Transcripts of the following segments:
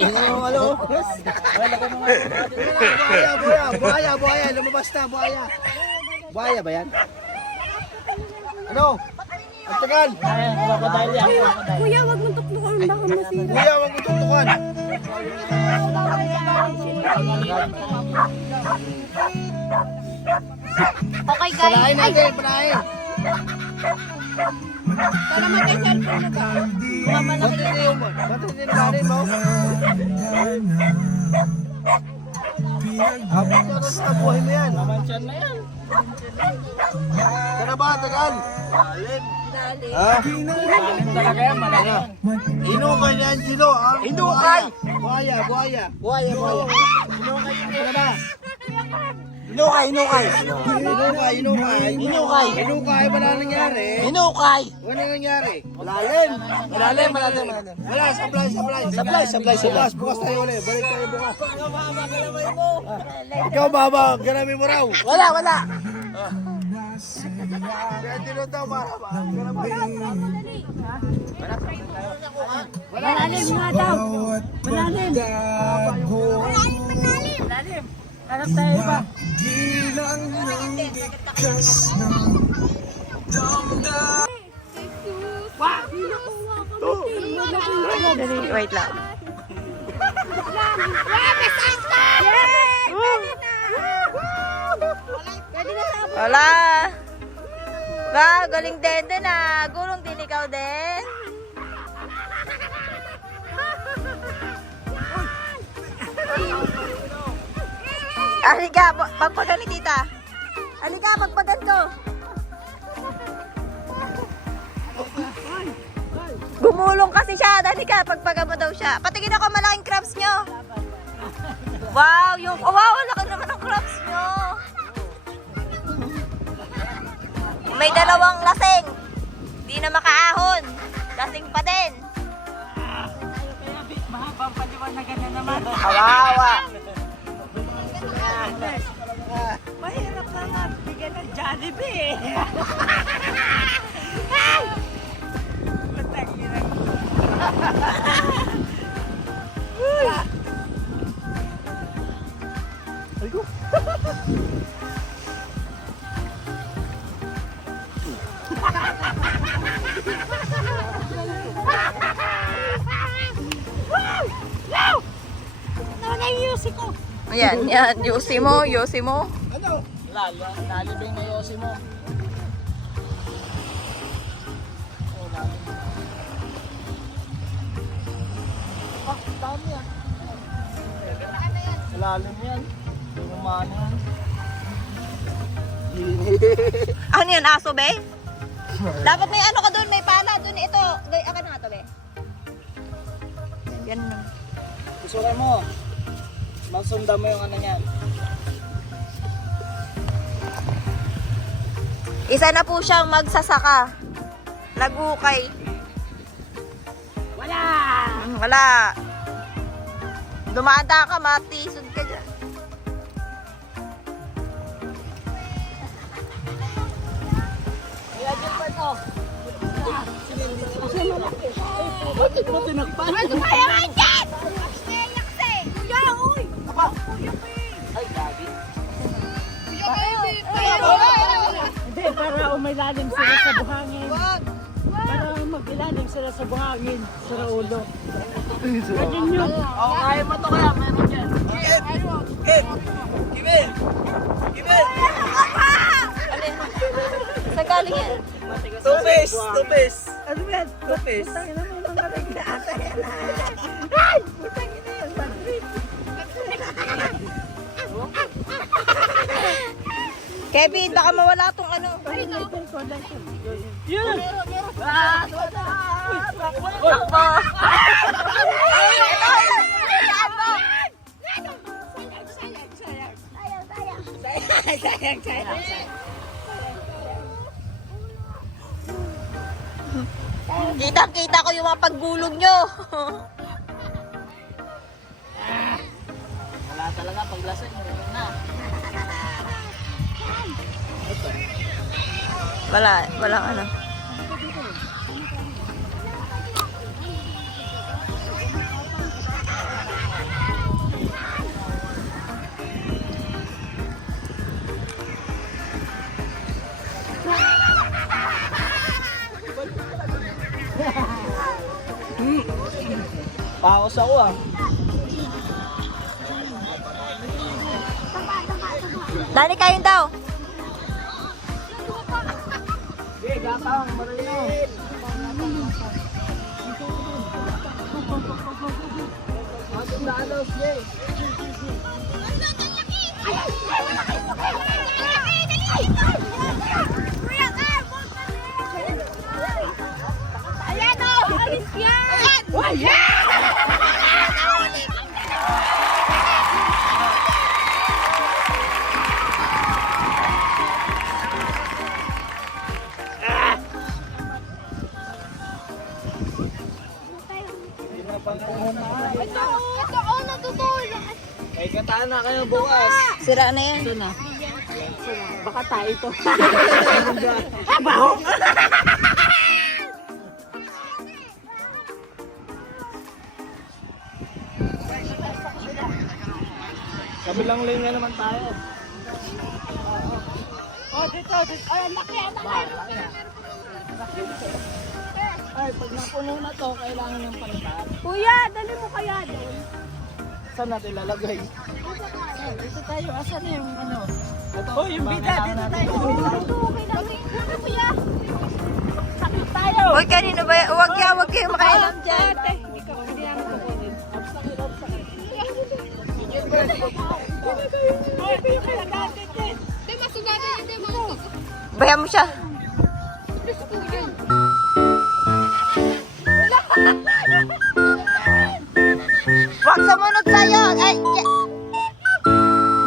Ano? Buhaya. Lumabas na, buhaya. Buhaya ba yan? Ano? Ang tagal. Kuya, wag mong tuktukan. Baka masira. Kuya, huwag mo tutukan. Okay, guys. Panahin natin, panahin. Para mag-cellphone na ba? Ba't hindi yung panahin mo? Habang ka sa buhay mo yan. Mansyan na yan. Sana ba, tagal? Ha? Malalim talaga yan, malalim. Inukay yan, Gino, ha? Inukay! Buhaya. Buhaya. Inukay, sana ba? Inukay. Inukay, wala nangyari. Inukay! Wala nangyari. Malalim. Wala, sablay. Bukas tayo ulit. Balik tayo bukas. Ikaw, baba. Ganamin mo raw. Wala. Kaya tinutaw, maraba. Malalim nga daw. Malalim. Hanap tayo ba? Wait lang. Wala. Ba, galing din ah. Gulong din ikaw din. Halika, magpagan ni tita. Halika, magpagan ko. Gumulong kasi siya. Halika, pagpagan mo daw siya. Patingin ako malaking crabs nyo. Wow, wow, laki naman ng crabs nyo. May dalawang lasing. Di na makaahon. Lasing pa din. Mahabang paliwanagan na naman. Kawawa. Mahirap na nga. Bigyan ng Jollibee. Ayan, Yosi mo. Ano? Lalibing na yosi mo. Dami yan. Lalim yan. Lumano yan. Ano yan, aso, be? Dapat may ano ka doon, may pala doon. Ito, akin na nga to, be. Yan na. Isukan mo. Masundan mo yung ano niyan. Isa na po siyang magsasaka. Nagukay. Wala. Dumada ka, matisod ka dyan. Bakit mo tinakpan? Ay, gabi. Hindi, para umilalim sila sa buhangin. Para mag-ilalim sila sa buhangin, sa ulo. Ganyan yun. Oo, kaya mo to kaya. Meron dyan. Give it! Sa galing yan. Tupis! Ano ba yan? Tupis. Putangin na mo mga nagdaata yan. Ay! Putangin na yan. Bad trip. Kevin, baka mawala tong ano. Yun! Kita-kita ko yung mga paggulog nyo. Wala talaga paglasing. Na. Walang ano. Paos ako ah. Dani, kain daw. Okay, gatang, marino. Matong dalos, okay. Ayan o! Alis yan! Ito, natutulog. May katana kayo bukas. Sira na yan. Baka tayo to. Kabilang lane na naman tayo. Oh, dito. Ay, ang laki. Ay, pag napuno na to, kailangan yung palitan. Kuya, dali mo kaya doon. Saan natin lalagay? Dito tayo. Asan na yung ano? Ito, Oh, yung bida. Dito tayo. Okay lang. Kuya. Sakit tayo. Uy, kanino ba yan? Huwag kayo makailam dyan. Hindi namin kukunin. Di, masugatan yun, di, mga Bayan mo siya. Huwag sumunod sa'yo. Ay,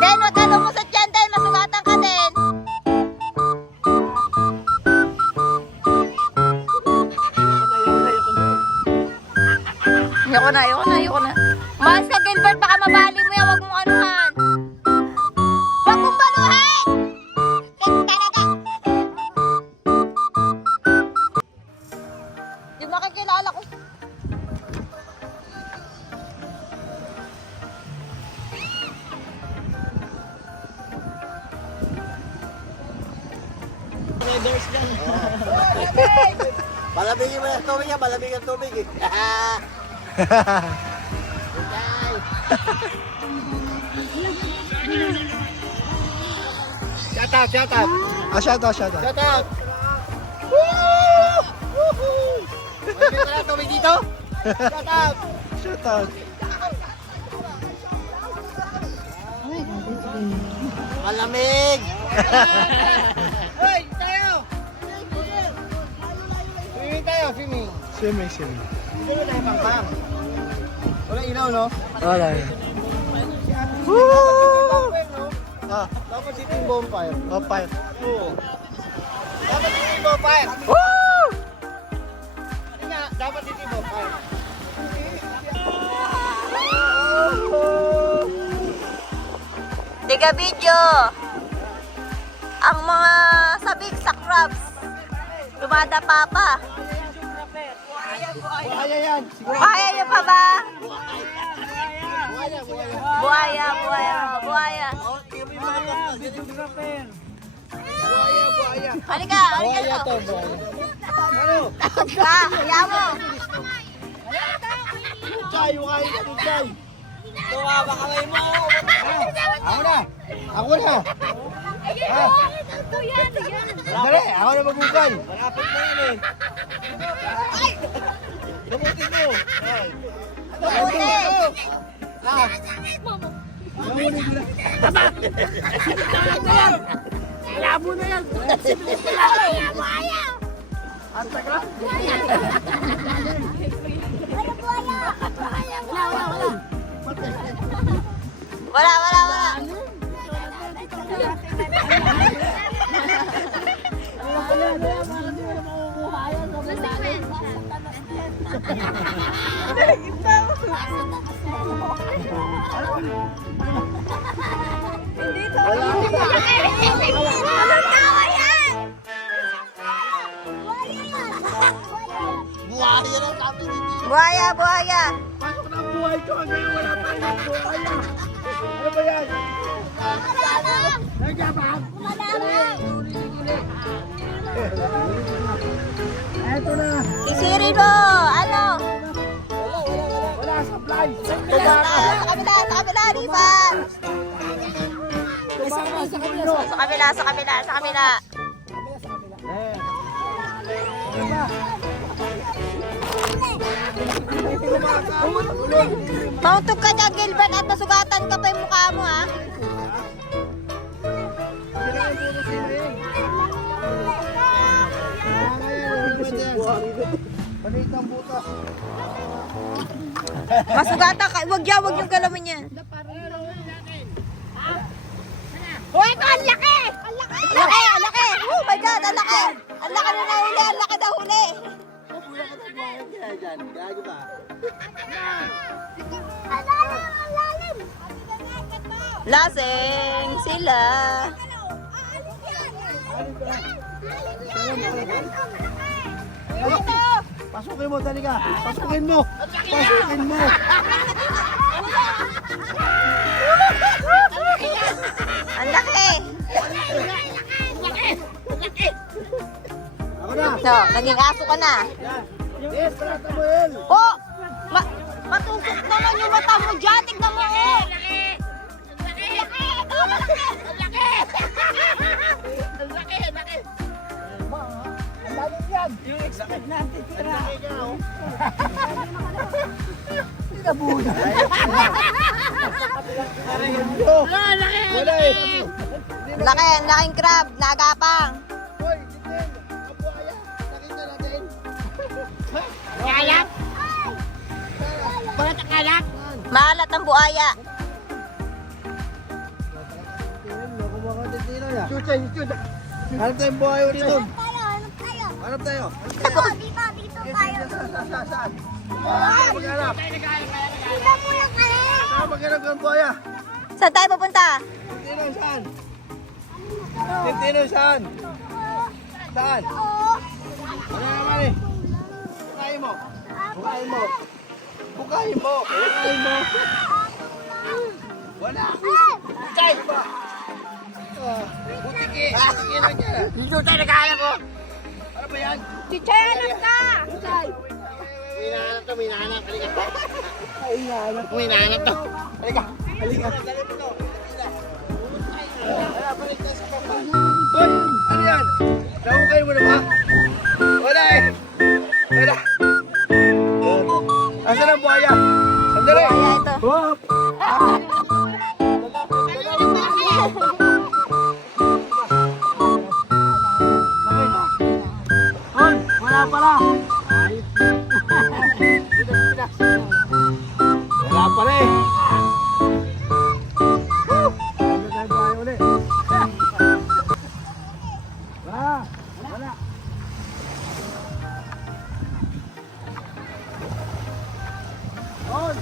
Den, huwag ka lumusot dyan, Den. Masugatan ka, Den. Ayoko na. Mas ka, Gilbert, baka mabali mo yan. Huwag mong anuhan. Huwag mong baluhan! Talaga. Di makikilala ko. Riders dyan. Malamig yung tubig yan, malamig ang tubig eh. Shout out, shout out. Shout out. Shout out. Woo! Woohoo! Malamig na tubig dito. Shout out. Shout out. Malamig. Hoy, tayo. Swimming tayo, swimming. Swimming. Hindi mo tayo pang-pang. Wala ilaw, no? Wala yun. Ah, dapat dito yung bonfire. Oh, pipe. Oo. Dapat dito yung bonfire. Woo! Hindi nga, dapat dito yung bonfire. Tiga video. Ang mga sabik sa crabs. Dumadapa pa. Buhaya yan. Siguro. Kaya niyo pa ba? Buhaya. Buhaya. Oh, tingnan mo yung mga kapal. Videographer. Buhaya. Halika Buhaya to. to, buhaya. Ano? Kaya mo. Chay, buhaya ka, Chay. Tumawa kamay mo. Ako na. Dali, ako na magbukay. Malapit na yan eh. Gamutin mo. Labo na yan. Wala. Buhaya na sabi ni Tito. Buhaya. Pasok na buhay ko hanggang wala tayong buhaya. Ano ba yan? Nagyabang. Eto na. Sisirin mo. Ano? Wala, Sa kabila, Rivan. Sa kabila. Mauntog ka dyan, Gilbert, at masugatan ka pa yung mukha mo, ha? Panitang butas. Masugatan ka. Wag yung galaman yan. Hoy, ang laki! Ang laki! Oh my God, ang laki! Ang laki na nahuli, ang laki na huli! Gago ba? Lasing sila. Pasukin mo, dali ka. Pasukin mo. Ang laki! Ako na. So, naging aso ka na. Yes, para tamuhin. Oh! Matusok naman yung mata mo dyan. Tignan mo, oh! Yung expect natin tira. Wala eh. Laki, ang laking crab. Nagapang. Hoy, Jitin. Apo aya. Nakita natin. Maalat ang buaya. Hanap tayong buhay ulit doon. Hanap tayo. Saan? Maghanap. Saan maghanap ng buhaya? Saan tayo pupunta? Tintino, saan? Tintino, saan? Saan? Ano naman eh? Bukayin mo. Wala. Bukay ba? Butiki lang yan. Dito tayo naghahanap ko. Ano ba yan? Chichenap ka! May hinahanap. Halika. May hinahanap to. Halika. Dali mo to. Wala, balik tayo sa papa. Hoy, ano yan? Nahukay mo na ba? Wala eh. Wala. Asan ang buhaya? Sandali. Buhaya ito. Hop. Hoy, wala pala. Wala pala eh. Wala. Hoy!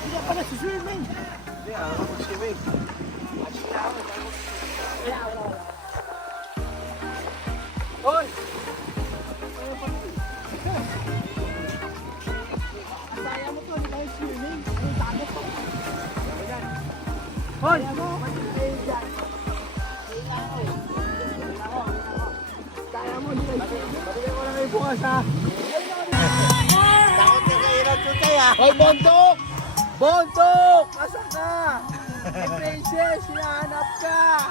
Hindi ka pala swimming. Hindi, ako swimming. Hoy! Saya mo to, hindi tayo swimming. Ang takot to. Hoy! Kaya mo, hindi tayo swimming. Babigyan ko lang kayo bukas ha. Takot ka kayo ng tutay ha. Hoy, Bondok! Bondok! Asan ka? Princess, hinahanap ka!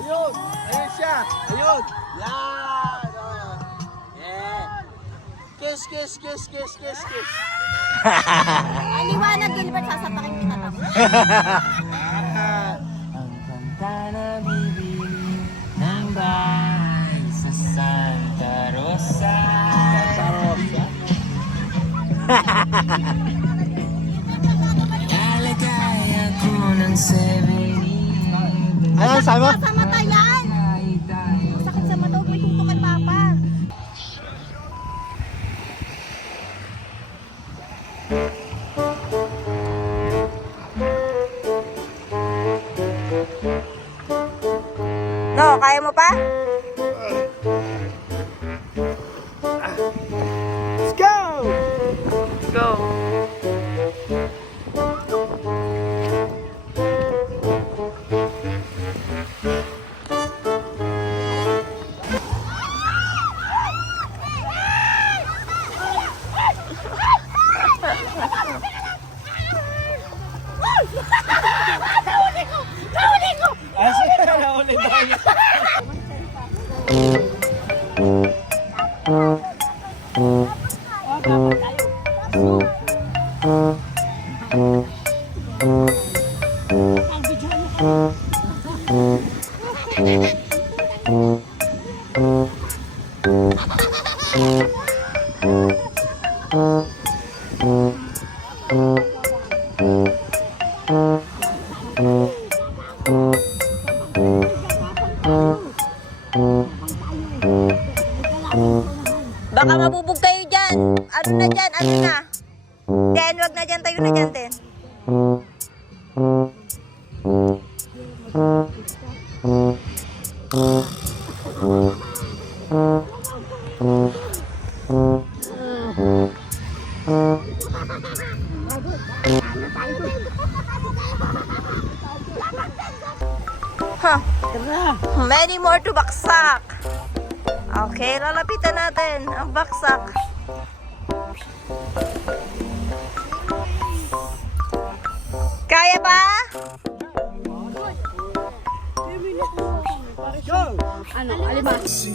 Ayun! Ayun siya! Ayun! Yan! Oh. Yeah! Kiss! Ang liwanag, Gilbert, sasapakin kita tamo. Ang kanta na bibili ng bahay sa Santa Rosa. Lalagay ako ng 7-Eleven. Ayan, sabi mo? Sa mata yan! Masakit sa mata, huwag may tutok kay Papa. No, kaya mo pa? Let's go! Go. Baka mabubog tayo dyan. Ano na dyan? Ano na? Ten, wag na dyan. Tayo na dyan, Ten. Huh. Many more to baksak. Okay, lalapitan natin ang baksak. Kaya ba? Ano, alibas?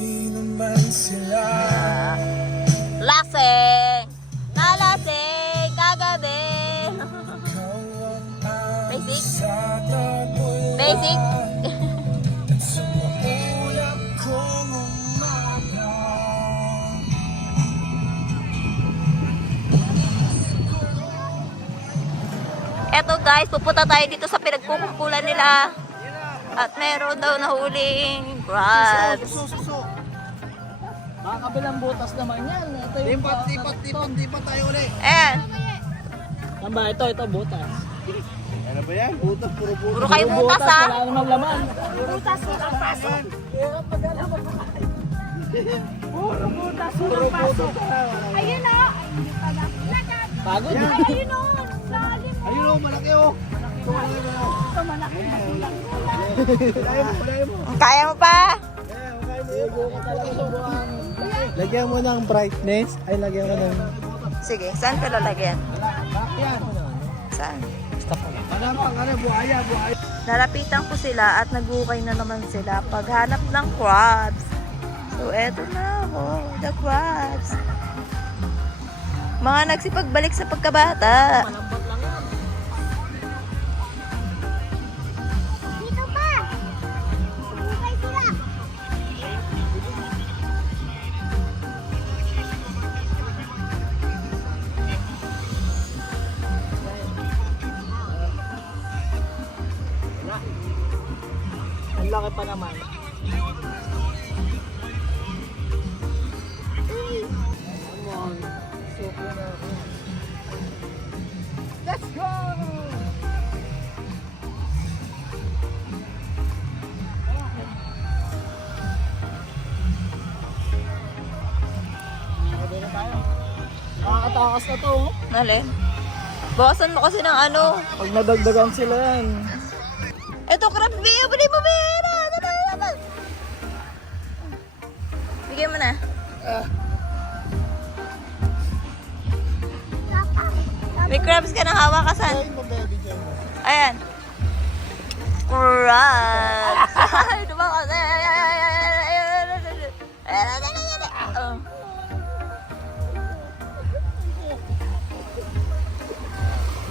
Lasing! Nalasing kagabi! Basic? Basic? Eto guys, pupunta tayo dito sa pinagkukumpulan nila. At meron daw nahuling crabs. Mga kabilang butas naman yan. Ito yung Tipat tayo ulit. Ayan, Tamba, ito butas. Ano ba yan? Butas, puro butas. puro kayo butas ha. Wala namang laman. Butas, walang pasok. Puro butas, walang pasok. Ayun o. Hindi pala. Pagod. Ay, ayun o. Lalim o. Ayun o, malaki o. Ito, malaki. Palayan mo. Kaya mo pa? Lagyan mo ng brightness. Ay, lagyan mo ng... Sige, saan ka lalagyan? Yan. Saan? Buhaya. Nalapitan ko sila at nagukay na naman sila paghanap ng crabs. So, eto na ako, the crabs. Mga nagsipagbalik sa pagkabata. Dito pa. Bukay sila. Ang laki pa naman. Let's go! Nakakatakas na to. Nalin? Bawasan mo kasi ng ano. Pag nadagdagan sila yan. Eto, crabs, Bea. Bili mo, Bea. Bigyan mo na. May crabs ka nang hawakasan. Ayan. Crabs. Ay, dumakas. Oh.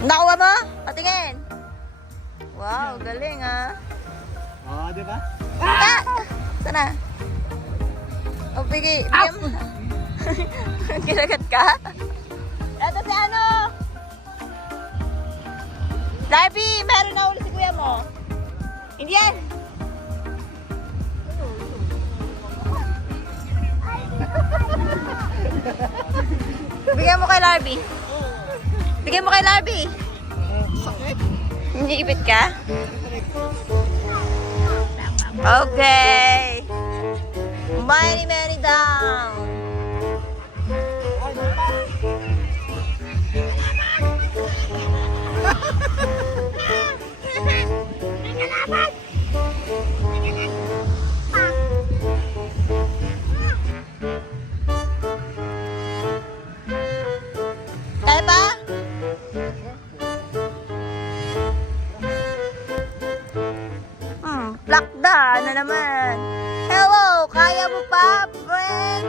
Nakuha mo? Patingin. Wow, galing ah. Oo, di ba? Ah! Sana? O, bigyan mo. Kinagat ka? Ito si ano? Darby, meron na ulit si kuya mo. Hindi yan. Bigyan mo kay Larby. Bigyan mo kay Larby. Hindi ipit ka? Okay. Many down. Kaya pa? Plakda na naman. Hello, kaya mo pa, friend?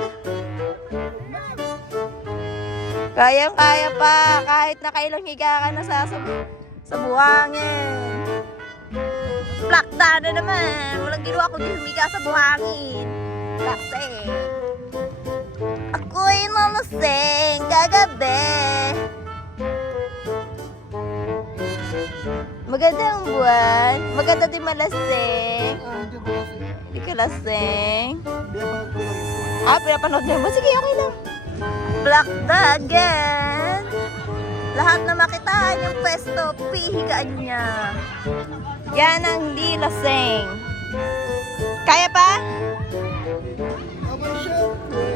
Kaya pa, kahit nakailang higa ka na sa buhangin. Plakda na naman. Walang ginawa ko din humiga sa buhangin. Kasi ako'y nalasing kagabi. buwan. Maganda din malasing. Hindi ko kasi. Hindi ka lasing. Hindi ako tulog. Pinapanood niyo mo? Sige, okay lang. Black Dagen. Lahat na makitaan yung pwesto, pihigaan niya. Yan ang di lasing. Kaya pa? Aba, syempre.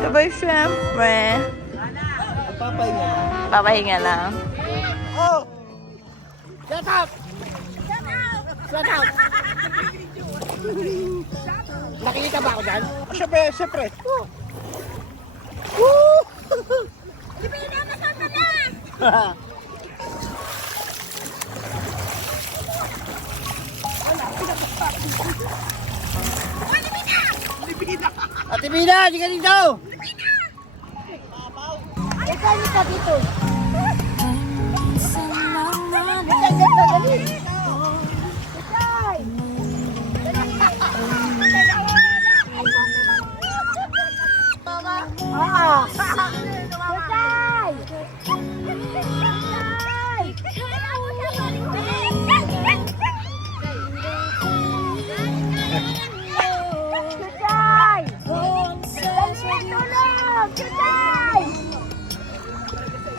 Sabay syempre. Papahinga na. Papahinga lang. Oh! Shut up! Shut up! Nakikita ba ako dyan? Siyempre, siyempre. Oh. Woo! Ate Bina, di ka dito!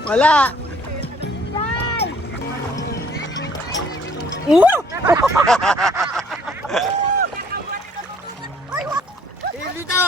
Wala! Dito!